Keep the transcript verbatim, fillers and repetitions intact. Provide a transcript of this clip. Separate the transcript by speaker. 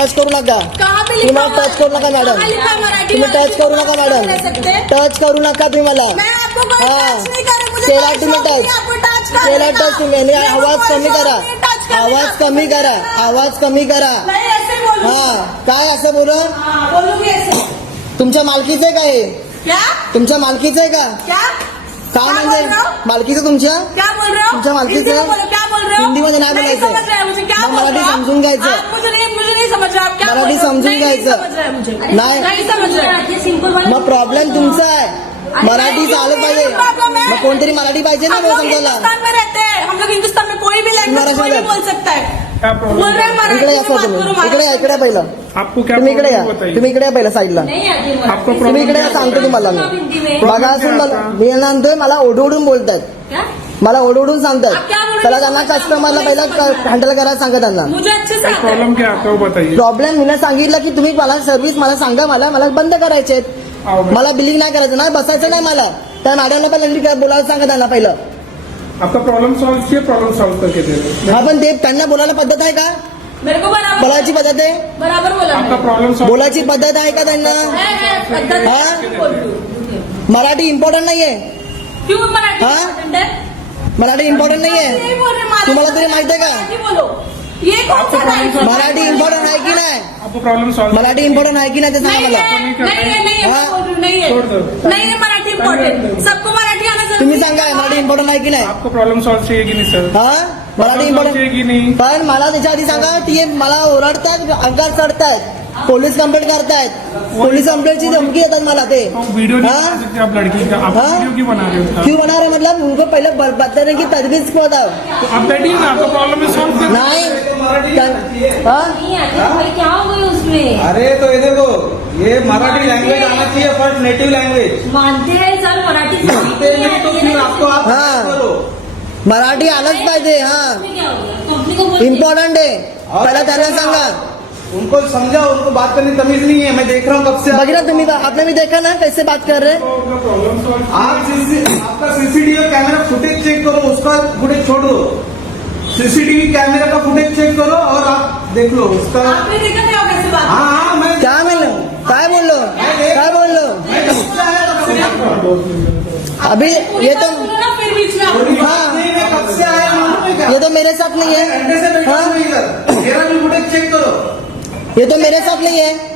Speaker 1: Touch करू नका, तुम्ही मला टच करू नका मॅडम, तुम्ही टच करू नका मॅडम, टच करू नका तुम्ही मला. हा केला तुम्ही टच, केला टच तुम्ही. आवाज कमी करा, आवाज कमी करा, आवाज कमी करा. हा काय असं बोल, तुमच्या मालकीचं आहे का हे? तुमच्या मालकीचं आहे का? काय म्हणजे मालकीचं तुमच्या? तुमच्या मालकीचं हिंदीमध्ये नाही बोलायचं, मराठी समजून घ्यायचं, मराठी समजून घ्यायचं नाही. मग प्रॉब्लेम तुमचा आहे, मराठी चालत पाहिजे, मग कोणतरी मराठी पाहिजे ना बोल समजायला.
Speaker 2: हम लोग हिंदुस्तान में कोई भी लैंग्वेज कोई भी बोल सकता है.
Speaker 1: इकडे या तुम्ही, इकडे या, इकडे पहिलं तुम्ही इकडे या, तुम्ही इकडे या पहिलं साईडला, तुम्ही इकडे या सांगतो तुम्हाला मी. बघा असून मी नंतर मला ओढवडून बोलतात, मला ओढवडून सांगतात. त्याला त्यांना कस्टमरला पहिला हँडल करायला सांगा त्यांना.
Speaker 3: प्रॉब्लेम क्या आता बताइए.
Speaker 1: प्रॉब्लेम मी सांगितलं की तुम्ही मला सर्व्हिस मला सांगा, मला मला बंद करायचे, मला बिलिंग नाही करायचं, नाही बसायचं नाही मला. त्या मॅडमला पहिला बोलायला सांगा त्यांना पहिलं.
Speaker 3: आपका प्रॉब्लम सॉल्व किया, प्रॉब्लम सॉल्व करके दे रहे.
Speaker 1: हा पण ते त्यांना बोलायला पद्धत आहे का? बोलायची पद्धत आहे,
Speaker 2: बराबर बोला.
Speaker 3: आपका प्रॉब्लम सॉल्व
Speaker 1: बोलायची पद्धत आहे का त्यांना? हा मराठी इम्पॉर्टंट नाहीये, मराठी इम्पॉर्टंट नाहीये, तुम्हाला तरी माहित आहे का? मराठी इम्पॉर्टंट आहे की नाही?
Speaker 3: आपको प्रॉब्लम सॉल्व,
Speaker 1: मराठी इम्पॉर्टंट आहे की नाही ते सांगा मला.
Speaker 2: मराठी इम्पॉर्टंट, सबको मराठी आना जरूरी.
Speaker 1: तुम्ही सांगा मराठी इम्पॉर्टंट आहे की नाही?
Speaker 3: आपको प्रॉब्लम सॉल्व चाहिए की नहीं सर?
Speaker 1: हा मराठी इम्पॉर्टंट
Speaker 3: चाहिए की नहीं?
Speaker 1: पण मला त्याच्या आधी सांगा, ती मला ओरडतात, अंगार चढतायत, पोलीस कंप्लेंट करतायत, पोलीस कंप्लेंटची धमकी देतात मला ते.
Speaker 3: वीडियो नहीं बना सकते आप लड़की का, आप वीडियो क्यों बना रहे हो?
Speaker 1: क्यों बना रहे मतलब उनको पहले बताने की तजवीज को बताओ.
Speaker 3: आप बैठिए ना, आपका प्रॉब्लम सॉल्व कर.
Speaker 1: नहीं
Speaker 2: क्या हो गई उसमें?
Speaker 4: अरे तो ये देखो, ये मराठी लैंग्वेज आना चाहिए फर्स्ट, नेटिव लैंग्वेज.
Speaker 2: मानते हैं सर मराठी
Speaker 4: मानते नहीं तो फिर आपको आप
Speaker 1: हाँ.
Speaker 4: करो.
Speaker 1: मराठी आलंच पाहिजे. हा इम्पॉर्टंट आहे, पहिला त्यांना सांगा.
Speaker 4: उनको समझाओ, उनको बात करने की तमीज नहीं है. मैं देख रहा हूँ कब से.
Speaker 1: बघितला तुम्ही, आपने भी देखा ना कैसे बात कर रहे.
Speaker 4: आप आपका सीसीटीवी कैमरा फुटेज चेक करो, उसका फुटेज छोड़ दो. सीसीटीवी कैमरा का फुटेज चेक करो और आप देख लो उसका.
Speaker 2: आपने देखा नहीं होगा कैसे बात.
Speaker 4: हाँ हाँ मैं
Speaker 1: क्या बोललो, काय बोललो, काय बोललो अभी? ये तो
Speaker 2: फिर बीच में
Speaker 1: हाँ
Speaker 4: नहीं, मैं कब से आया हूँ.
Speaker 1: ये तो मेरे साथ नहीं है,
Speaker 4: घंटे से बैठा हूँ इधर. मेरा भी फुटेज चेक करो.
Speaker 1: ये तो मेरे साथ नहीं है.